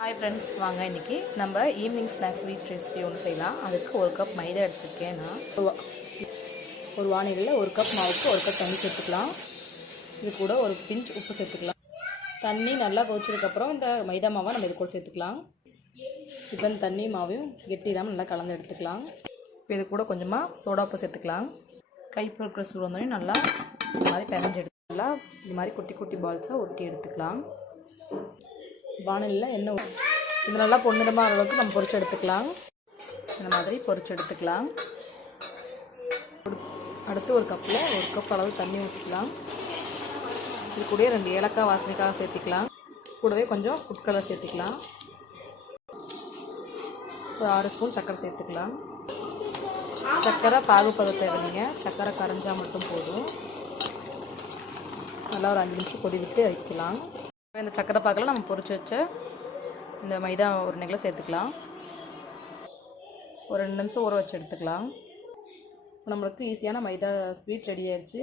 Hi friends வாங்க இன்றைக்கி நம்ம ஈவினிங் ஸ்நாக்ஸ் வீட் ரெசிபி ஒன்று செய்யலாம். அதுக்கு ஒரு கப் மைதா எடுத்துருக்கேன் நான். ஒரு வா- ஒரு வானிலையில் ஒரு கப் மாவுக்கு ஒரு கப் தண்ணி சேர்த்துக்கலாம். இது கூட ஒரு பிஞ்ச் உப்பு சேர்த்துக்கலாம். தண்ணி நல்லா கொதிச்சதுக்கப்புறம் இந்த மைதா மாவை நம்ம இது கூட சேர்த்துக்கலாம். இப்போ இந்த தண்ணி மாவையும் கெட்டி இல்லாமல் நல்லா கலந்து எடுத்துக்கலாம். இப்போ இது கூட கொஞ்சமாக சோடா உப்பு சேர்த்துக்கலாம். கை பொறுக்கிற சூடு வந்தோடனே நல்லா இந்த மாதிரி பிணைஞ்சு எடுத்துக்கலாம். இது மாதிரி குட்டி குட்டி பால்ஸாக ஒட்டி எடுத்துக்கலாம். வானலில் எண்ணெய் இது நல்லா பொன்னிறமாக அளவுக்கு நம்ம பொறிச்சு எடுத்துக்கலாம். இந்த மாதிரி பொறிச்சு எடுத்துக்கலாம். அடுத்து ஒரு கப்பில் ஒரு கப் அளவு தண்ணி ஊற்றிக்கலாம் இது கூடயே ரெண்டு ஏலக்காய் வாசனைக்காக சேர்த்துக்கலாம். கூடவே கொஞ்சம் ஃபுட் கலர் சேர்த்துக்கலாம். ஒரு ஆறு ஸ்பூன் சர்க்கரை சேர்த்துக்கலாம். சர்க்கரை பாகு தேவைங்க சர்க்கரை கரைஞ்சால் மட்டும் போதும். நல்லா ஒரு அஞ்சு நிமிஷம் கொதி விட்டு வைக்கலாம். இப்போ இந்த சக்கரை பாக்கில் நம்ம பொரிச்சு வச்ச இந்த மைதா உருண்டைகளை சேர்த்துக்கலாம். ஒரு ரெண்டு நிமிஷம் ஊற வச்சு எடுத்துக்கலாம். இப்போ நம்மளுக்கு ஈஸியான மைதா ஸ்வீட் ரெடி ஆயிடுச்சு.